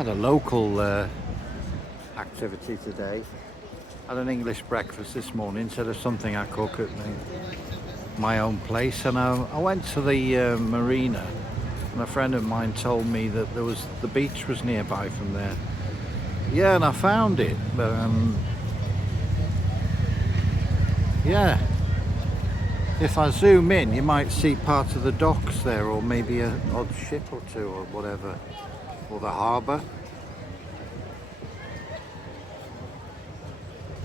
Had a local activity today. Had an English breakfast this morning instead of something I cook at my own place, and I went to the marina, and a friend of mine told me that the beach was nearby from there. Yeah, and I found it, but yeah, if I zoom in you might see part of the docks there, or maybe an odd ship or two or whatever, or the harbour.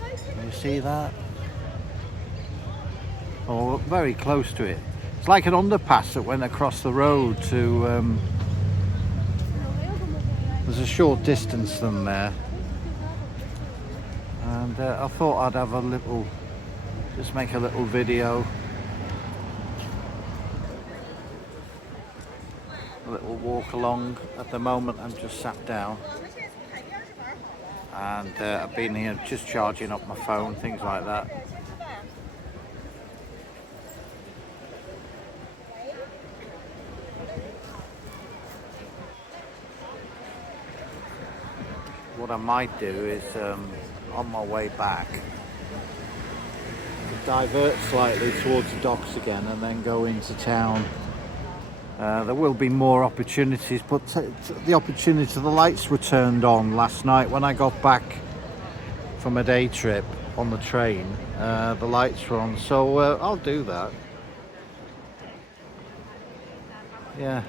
Can you see that? Oh, very close to it. It's like an underpass that went across the road to there's a short distance from there, and I thought I'd have just make a little video, a little walk along. At the moment I'm just sat down, and I've been here just charging up my phone, things like that. What I might do is, on my way back, divert slightly towards the docks again and then go into town. There will be more opportunities, but the lights were turned on last night when I got back from a day trip on the train. The lights were on, so I'll do that. Yeah.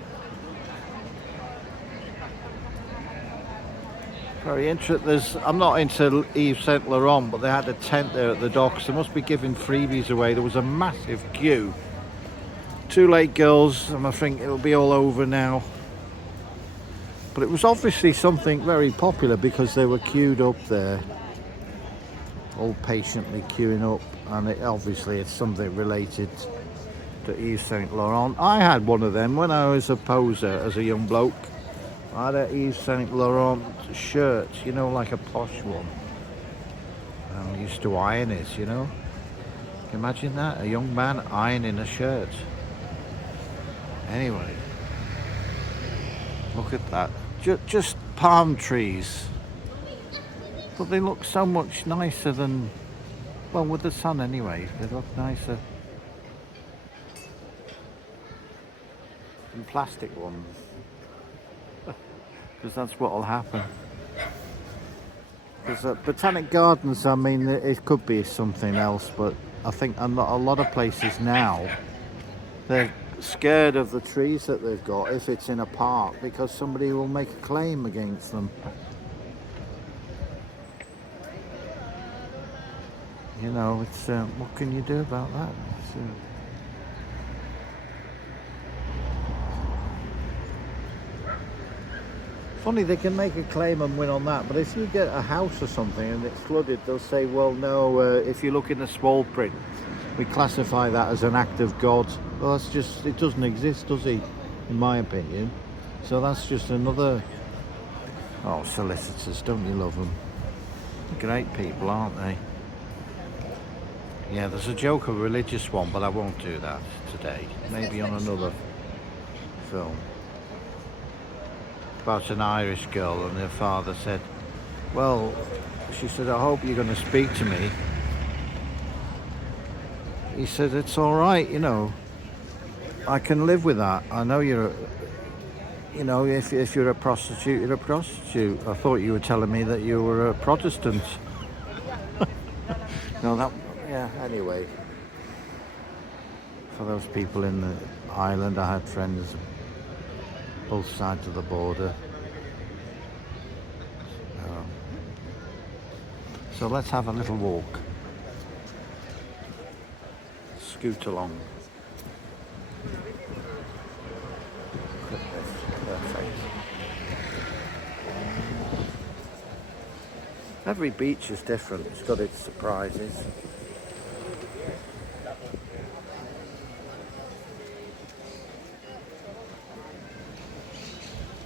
Very interesting. I'm not into Yves Saint Laurent, but they had a tent there at the docks. They must be giving freebies away. There was a massive queue. Too late, girls, and I think it'll be all over now. But it was obviously something very popular because they were queued up there, all patiently queuing up, and obviously it's something related to Yves Saint Laurent. I had one of them when I was a poser as a young bloke. I had a Yves Saint Laurent shirt, you know, like a posh one. I used to iron it, you know. Can you imagine that? A young man ironing a shirt. Anyway, look at that. Just palm trees. But they look so much nicer than, well, with the sun anyway, they look nicer than plastic ones. Because that's what will happen. Because botanic gardens, I mean, it could be something else, but I think a lot of places now, they're scared of the trees that they've got if it's in a park, because somebody will make a claim against them. You know, it's what can you do about that? Funny, they can make a claim and win on that, but if you get a house or something and it's flooded, they'll say, well, no, if you look in the small print, we classify that as an act of God. Well, that's just, it doesn't exist, does he? In my opinion. So that's just another, oh, solicitors, don't you love them? Great people, aren't they? Yeah, there's a joke, a religious one, but I won't do that today. Maybe on another film. About an Irish girl, and her father said, well, she said, I hope you're going to speak to me. He said, it's all right, you know, I can live with that. I know you're, you know, if you're a prostitute, you're a prostitute. I thought you were telling me that you were a Protestant. No, that, yeah, anyway. For those people in the island, I had friends both sides of the border. So let's have a little walk. Scoot along. Look at this. Perfect. Every beach is different. It's got its surprises.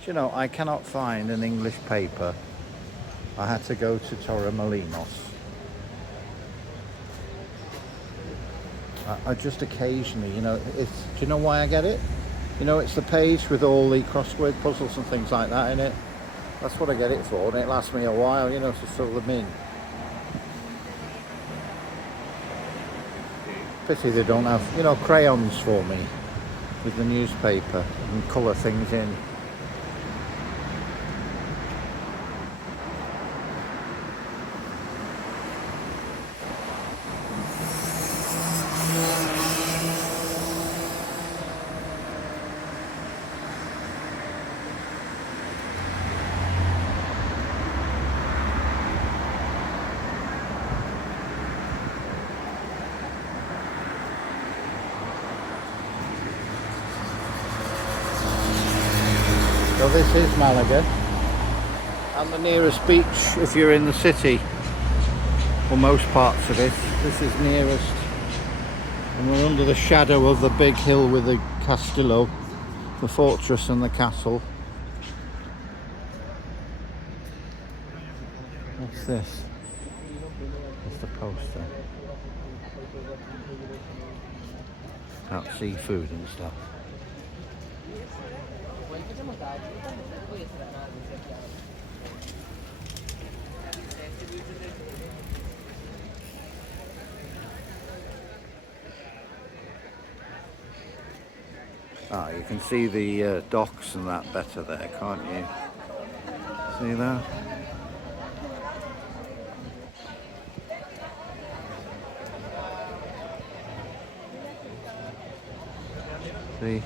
You know, I cannot find an English paper. I had to go to Torremolinos. I just occasionally, you know, do you know why I get it? You know, it's the page with all the crossword puzzles and things like that in it. That's what I get it for, and it lasts me a while, you know, to fill them in. Pity they don't have, you know, crayons for me with the newspaper and colour things in. So this is Malaga, and the nearest beach if you're in the city, or most parts of it. This is nearest, and we're under the shadow of the big hill with the castillo, the fortress and the castle. What's this? What's the poster? About seafood and stuff. Ah, you can see the docks and that better there, can't you? See that? See?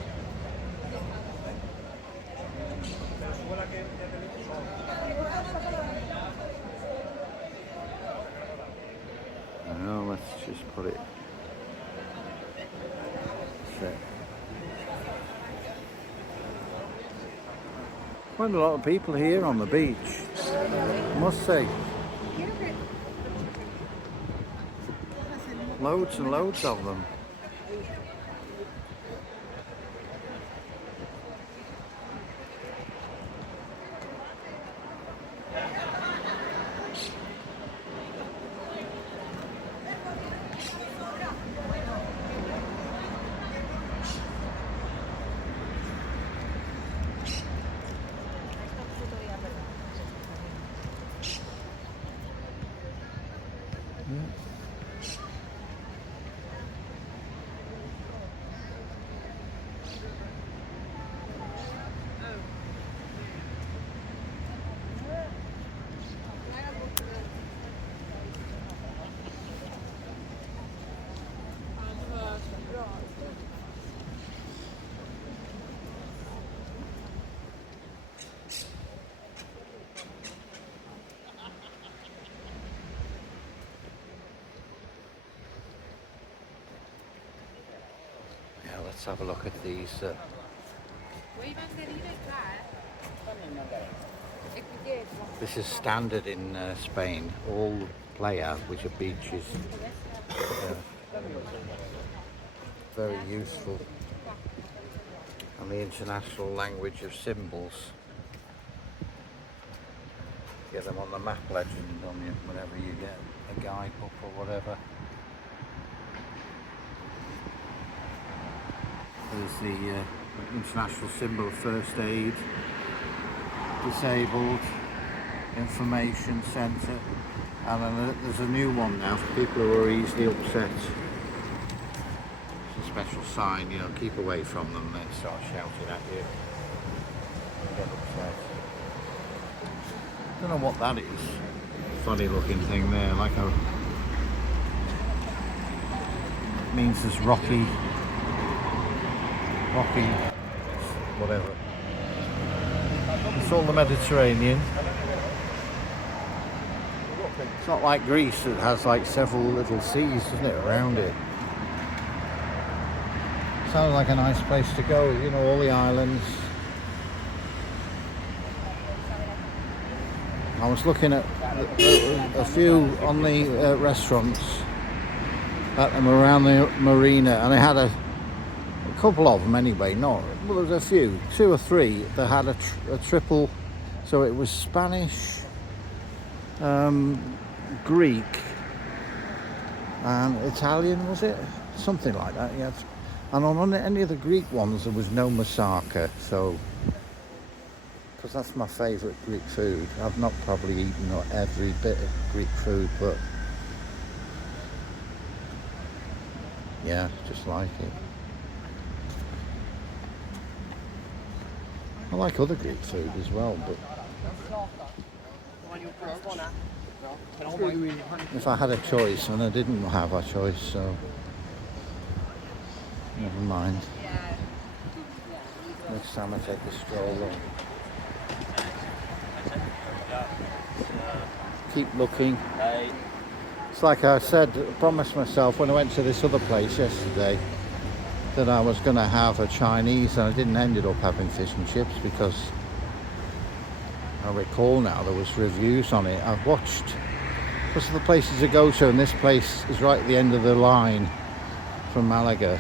Now let's just put it. Set. Quite a lot of people here on the beach, I must say. Loads and loads of them. Let's have a look at these. This is standard in Spain. All playa, which are beaches, very useful. And the international language of symbols. Get them on the map legend on you whenever you get a guidebook or whatever. There's the international symbol of first aid, disabled, information centre, and then there's a new one now for people who are easily upset. It's a special sign, you know, keep away from them, they start shouting at you. You get upset. Don't know what that is. Funny looking thing there, like a... It means there's rocky, whatever. It's all the Mediterranean. It's not like Greece that has like several little seas, doesn't it, around it? Sounds like a nice place to go, you know, all the islands. I was looking at a few on the restaurants at them around the marina, and I had a couple of them anyway, well there was a few, 2 or 3 that had a triple, so it was Spanish, Greek and Italian, was it? Something like that, yeah. And on any of the Greek ones there was no moussaka, so because that's my favourite Greek food. I've not probably eaten every bit of Greek food, but yeah, just like it. I like other Greek food as well, but if I had a choice, and I didn't have a choice, so never mind. Next time I take a stroll on. Keep looking. It's like I said, I promised myself when I went to this other place yesterday that I was going to have a Chinese, and I didn't ended up having fish and chips because I recall now there was reviews on it. I've watched most of the places to go to, and this place is right at the end of the line from Málaga,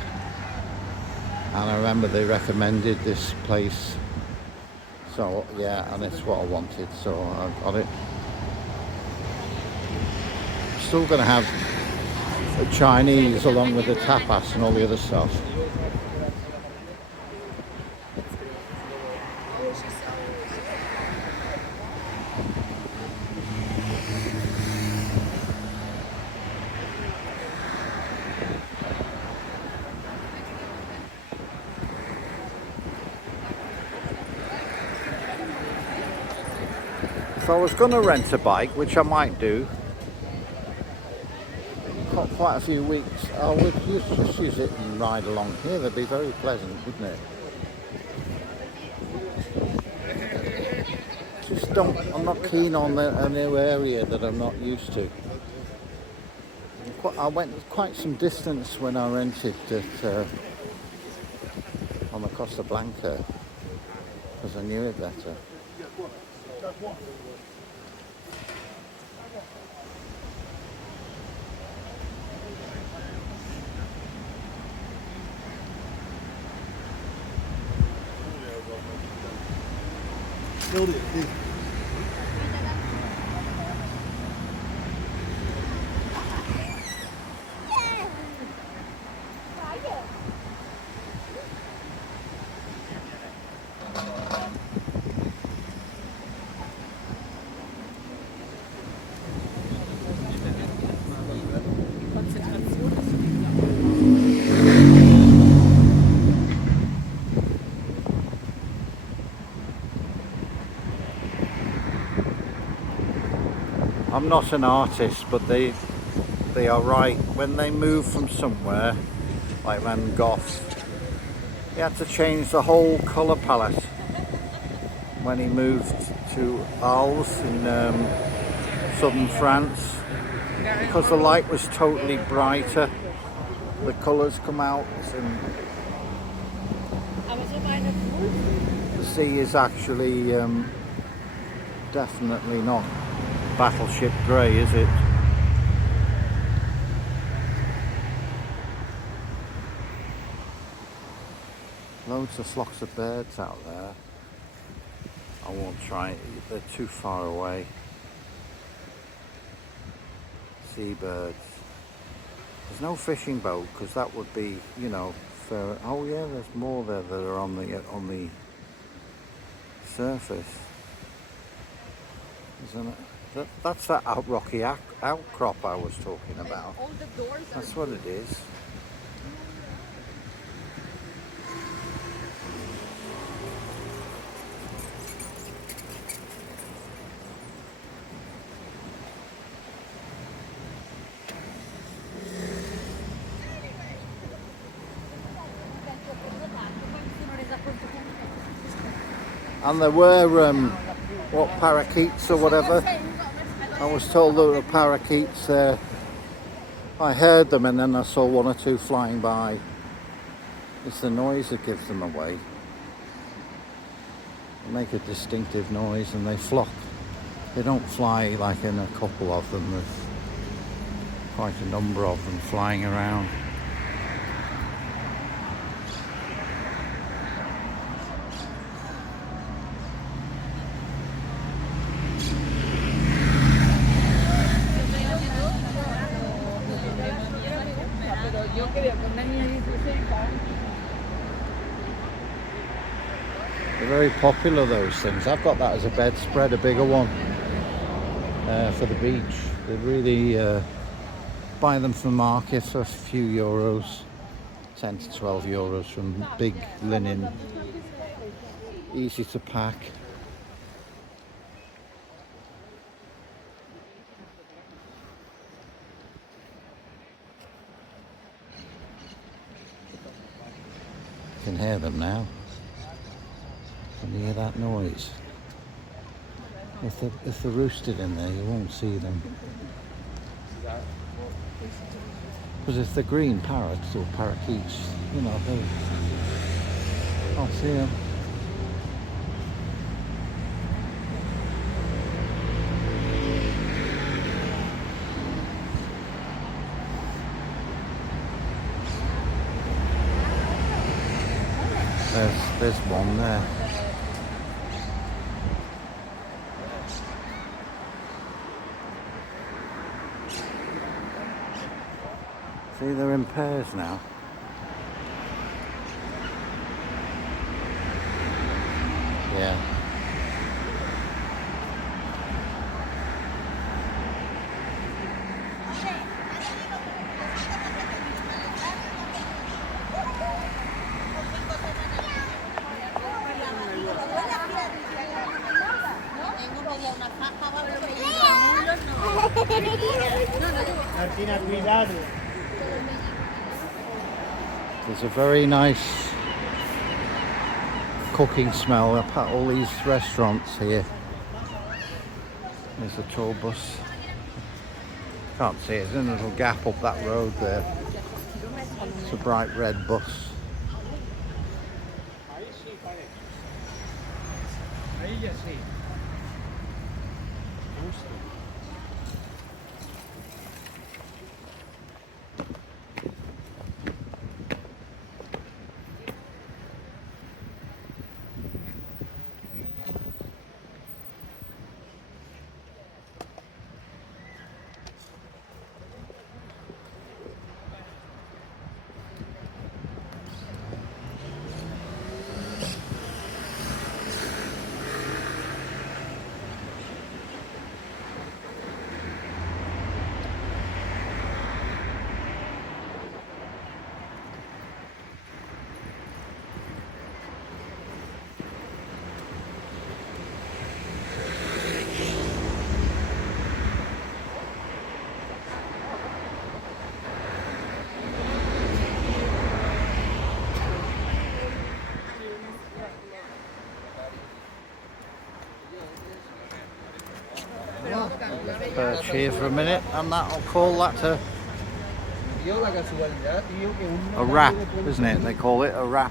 and I remember they recommended this place, so yeah, and it's what I wanted, so I got it. Still going to have a Chinese along with the tapas and all the other stuff. So I was going to rent a bike, which I might do. Got quite a few weeks. I would just use it and ride along here. That'd be very pleasant, wouldn't it? Just don't. I'm not keen on a new area that I'm not used to. I went quite some distance when I rented it on the Costa Blanca because I knew it better. I'm not an artist, but they are right. When they move from somewhere, like Van Gogh, he had to change the whole colour palette when he moved to Arles in southern France, because the light was totally brighter. The colours come out, and the sea is actually definitely not battleship grey, is it? Loads of flocks of birds out there. I won't try it, they're too far away. Seabirds. There's no fishing boat because that would be, you know, fair. Oh yeah, there's more there that are on the surface, isn't it? That's that rocky outcrop I was talking about. That's what it is. And there were what, parakeets or whatever. I was told there were parakeets there. I heard them and then I saw one or two flying by. It's the noise that gives them away. They make a distinctive noise and they flock. They don't fly like in a couple of them. There's quite a number of them flying around. They're very popular, those things. I've got that as a bedspread, a bigger one, for the beach. They really buy them from the market for a few euros, 10 to 12 euros from big linen, easy to pack. You can hear them now. Can you hear that noise? If they're roosted in there, you won't see them. Because if they're green parrots or parakeets, you know, I'll see them. There's one there. See, they're in pairs now. Yeah. There's a very nice cooking smell up at all these restaurants here. There's a tour bus. Can't see it, there's a little gap up that road there. It's a bright red bus. Perch here for a minute, and that'll call that a wrap, isn't it? They call it a wrap.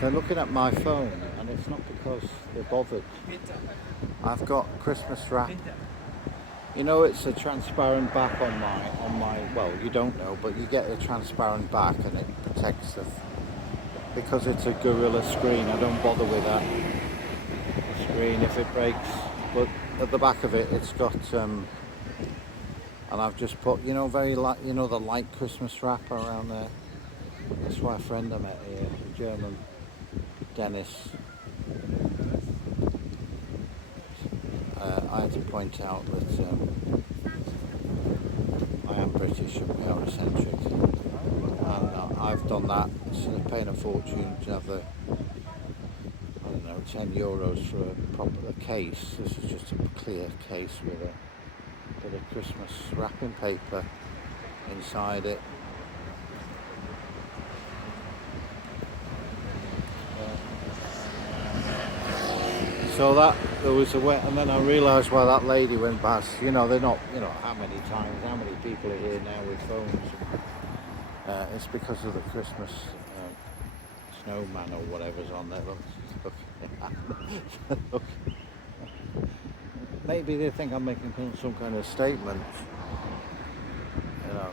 They're looking at my phone, and it's not because they're bothered. I've got Christmas wrap. You know, it's a transparent back on my, well, you don't know, but you get a transparent back and it protects the, because it's a Gorilla screen, I don't bother with that screen if it breaks. But at the back of it, it's got, and I've just put, you know, very light, you know, the light Christmas wrap around there. That's why a friend I met here, a German Dennis. I had to point out that I am British and we are eccentric, and I've done that instead of paying a fortune to have I don't know, 10 euros for a proper case. This is just a clear case with a bit of Christmas wrapping paper inside it. So that, there was a way, and then I realised why that lady went past. You know, they're not, you know, how many people are here now with phones. It's because of the Christmas snowman or whatever's on there. Look. Look. Maybe they think I'm making some kind of statement. You know,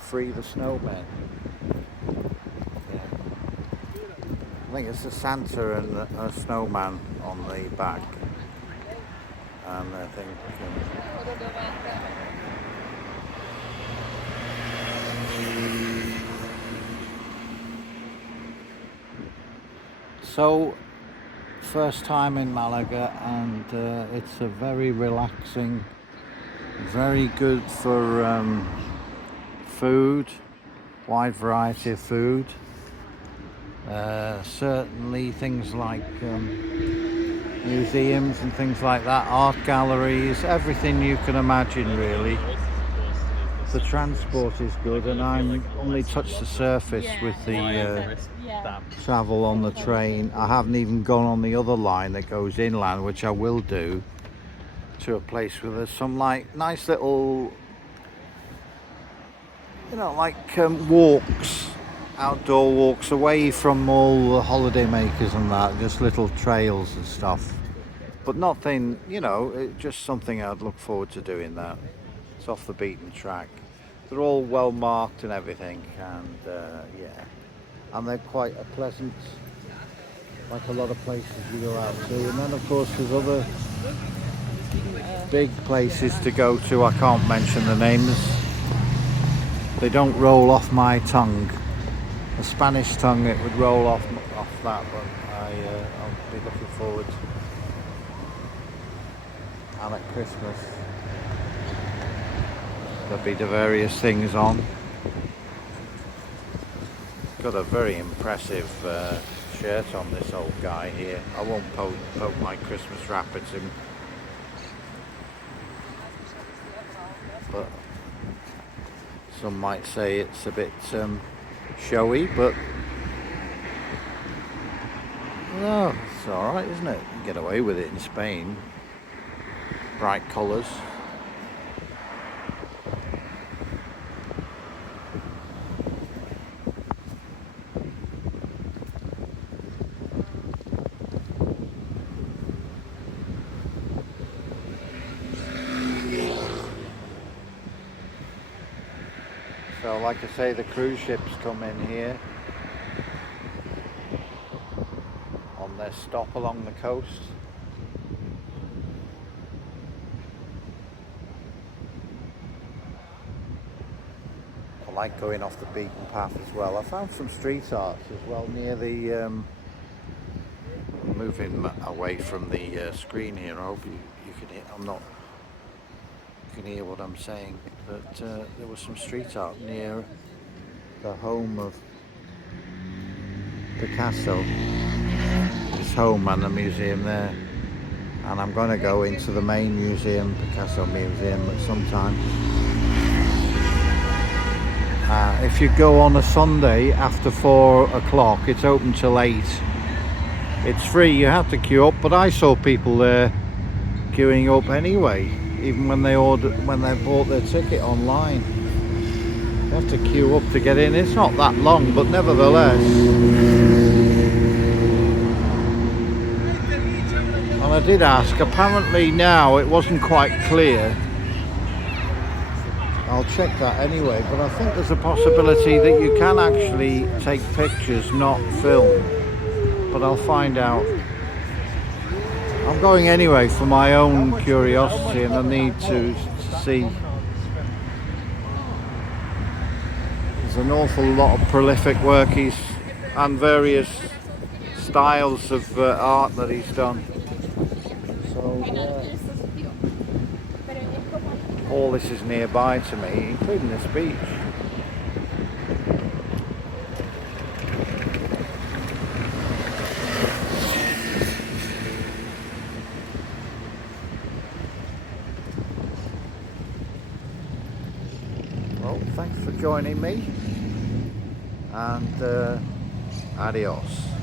free the snowman. I think it's a Santa and a snowman on the back. And I think so first time in Malaga, and it's a very relaxing, very good for food, wide variety of food. Certainly things like museums and things like that, art galleries, everything you can imagine really. The transport is good, and I'm only touched the surface with the travel on the train. I haven't even gone on the other line that goes inland, which I will do, to a place where there's some like nice little, you know, like walks, outdoor walks away from all the holiday makers and that, just little trails and stuff. But nothing, you know, just something I'd look forward to doing that. It's off the beaten track. They're all well marked and everything, and yeah, and they're quite a pleasant, like a lot of places you go out to. And then of course there's other big places to go to. I can't mention the names. They don't roll off my tongue. A Spanish tongue, it would roll off that, but I'll be looking forward. And at Christmas there'll be the various things on. Got a very impressive shirt on, this old guy here. I won't poke my Christmas wrap at him, but some might say it's a bit showy, but no, it's alright, isn't it? You get away with it in Spain. Bright colours. So like I say, the cruise ships come in here on their stop along the coast. I like going off the beaten path as well. I found some street art as well near the moving away from the screen here. I hope you can hear. You can hear what I'm saying, but there was some street art near the home of Picasso, his home, and the museum there. And I'm going to go into the main museum, Picasso Museum, at some time. If you go on a Sunday after 4 o'clock, it's open till 8. It's free, you have to queue up, but I saw people there queuing up anyway, even when they bought their ticket online. You have to queue up to get in. It's not that long, but nevertheless. And I did ask, apparently now it wasn't quite clear. I'll check that anyway, but I think there's a possibility that you can actually take pictures, not film. But I'll find out. I'm going anyway for my own curiosity, and I need to see. There's an awful lot of prolific work and various styles of art that he's done. So all this is nearby to me, including this beach. Well, thanks for joining me, and adios.